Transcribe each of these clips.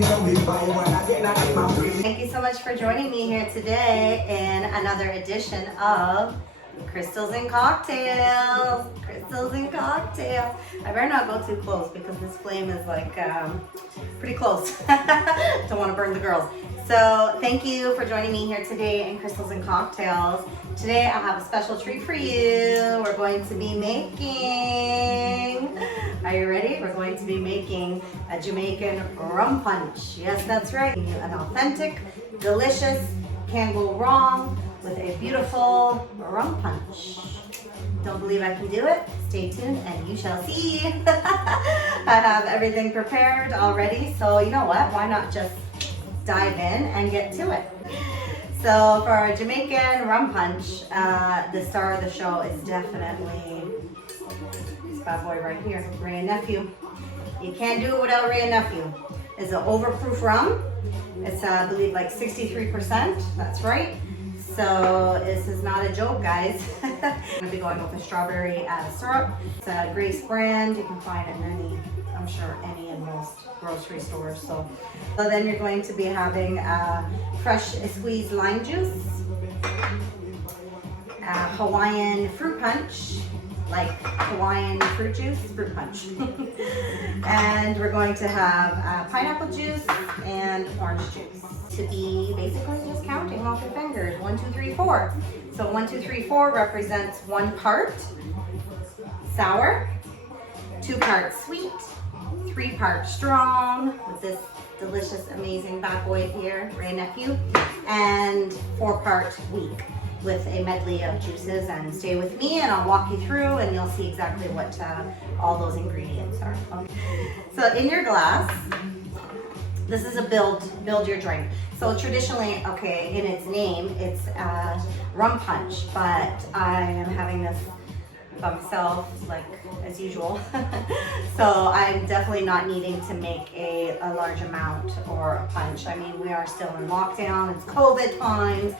Thank you so much for joining me here today in another edition of Crystals and Cocktails. Crystals and Cocktails. I better not go too close because this flame is like pretty close. Don't want to burn the girls. So thank you for joining me here today in Crystals and Cocktails. Today I have a special treat for you. We're going to be making, are you ready? We're going to be making a Jamaican Rum Punch. Yes, that's right. An authentic, delicious, can't go wrong with a beautiful rum punch. Don't believe I can do it? Stay tuned and you shall see. I have everything prepared already, so you know what? Why not just dive in and get to it? So for our Jamaican Rum Punch, the star of the show is definitely this bad boy right here, Wray and Nephew. You can't do it without Wray and Nephew. It's an overproof rum. It's I believe like 63%, that's right. So this is not a joke, guys. I'm gonna be going with a strawberry syrup. It's a Grace brand. You can find it in any, I'm sure any and most grocery stores. So then you're going to be having fresh squeezed lime juice, Hawaiian Fruit Punch, like Hawaiian fruit juice, fruit punch. And we're going to have pineapple juice and orange juice. To be basically just counting off your fingers, 1, 2, 3, 4. So 1, 2, 3, 4 represents 1 part sour, 2 parts sweet, 3 parts strong with this delicious, amazing bad boy here, Wray and Nephew, and 4 parts weak with a medley of juices. And stay with me and I'll walk you through and you'll see exactly what all those ingredients are. Okay. So in your glass, this is a build your drink. So traditionally, okay, in its name, it's rum punch, but I am having this by myself, like as usual. So I'm definitely not needing to make a large amount or a punch. I mean, we are still in lockdown, it's COVID times,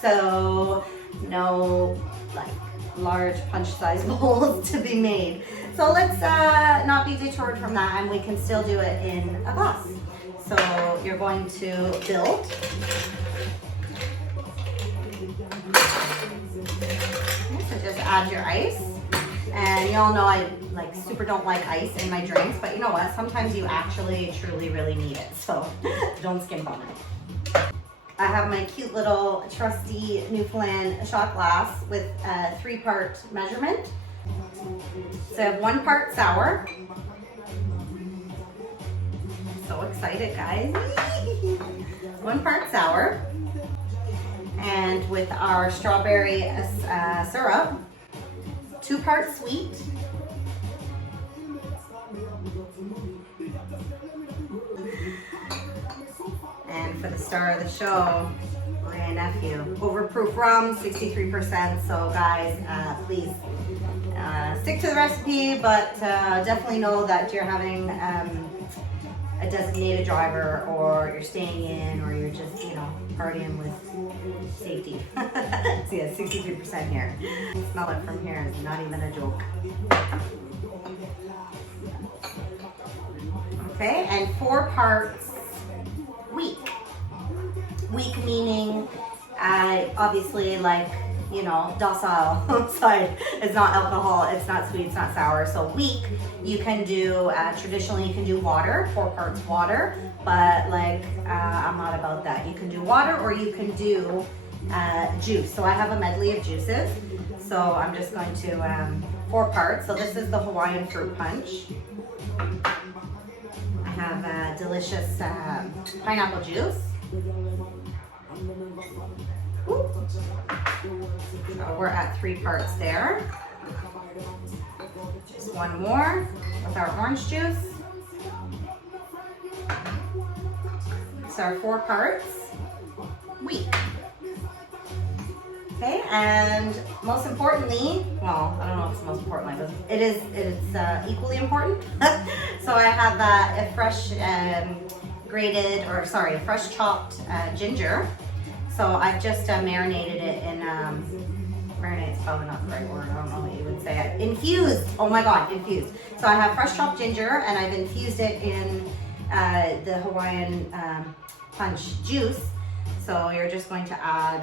so no like large punch size bowls to be made. So let's not be detoured from that, and we can still do it in a glass. So you're going to build. So just add your ice. And y'all know I like super don't like ice in my drinks, but you know what? Sometimes you actually truly really need it. So don't skimp on it. I have my cute little trusty Newfoundland shot glass with a 3-part measurement. So I have 1 part sour. So excited, guys. 1 part sour. And with our strawberry syrup, 2 parts sweet. And for the star of the show, Wray and Nephew. Overproof rum, 63%. So guys, please stick to the recipe, but definitely know that you're having a designated driver, or you're staying in, or you're just, you know, partying with safety. So yeah, 63% here. Smell it from here, it's not even a joke. Okay, and 4 parts weak. Weak meaning obviously like, you know, docile side. It's not alcohol, it's not sweet, it's not sour. So weak, you can do, traditionally you can do water, 4 parts water, but like, I'm not about that. You can do water or you can do juice. So I have a medley of juices. So I'm just going to, 4 parts. So this is the Hawaiian Fruit Punch. I have delicious pineapple juice. So we're at 3 parts there. Just 1 more with our orange juice. So our 4 parts weak. Okay, and most importantly, well, I don't know if it's most importantly, but it's equally important. So I have a fresh grated, or sorry, fresh chopped ginger. So I've just marinated it in, marinate's probably not the right word, I don't know what you would say. Infused, oh my God, infused. So I have fresh chopped ginger and I've infused it in the Hawaiian Punch juice. So you're just going to add,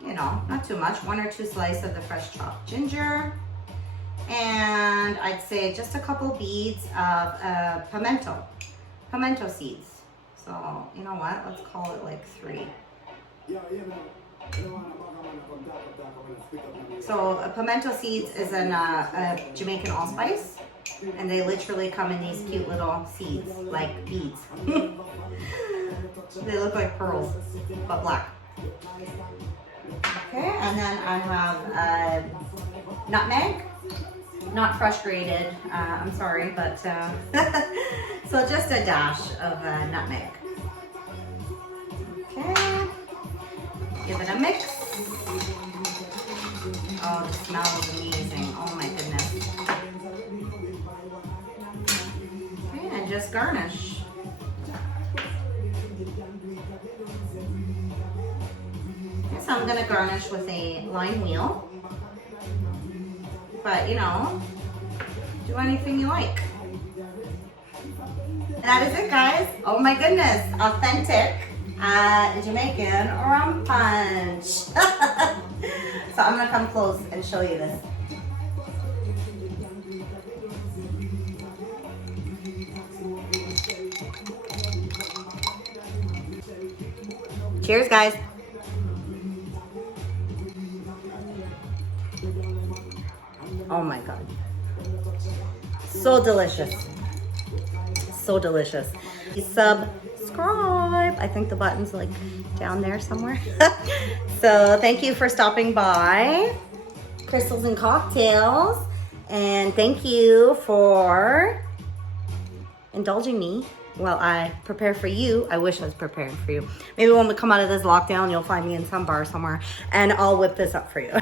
you know, not too much, 1 or 2 slices of the fresh chopped ginger. And I'd say just a couple beads of pimento seeds. So, you know what, let's call it like 3. So pimento seeds is a Jamaican All Spice, and they literally come in these cute little seeds, like beads. They look like pearls, but black. Okay, and then I have nutmeg, not fresh grated, I'm sorry, but so just a dash of nutmeg. Okay, give it a mix. Oh, the smell is amazing. Oh my goodness. Okay, and just garnish. Okay, so I'm gonna garnish with a lime wheel. But you know, do anything you like. And that is it, guys. Oh my goodness, authentic Jamaican Rum Punch. So I'm gonna come close and show you this. Cheers, guys. Oh my God. So delicious. So delicious. Subscribe. I think the button's like down there somewhere. So thank you for stopping by Crystals and Cocktails. And thank you for indulging me while I prepare for you. I wish I was preparing for you. Maybe when we come out of this lockdown, you'll find me in some bar somewhere and I'll whip this up for you.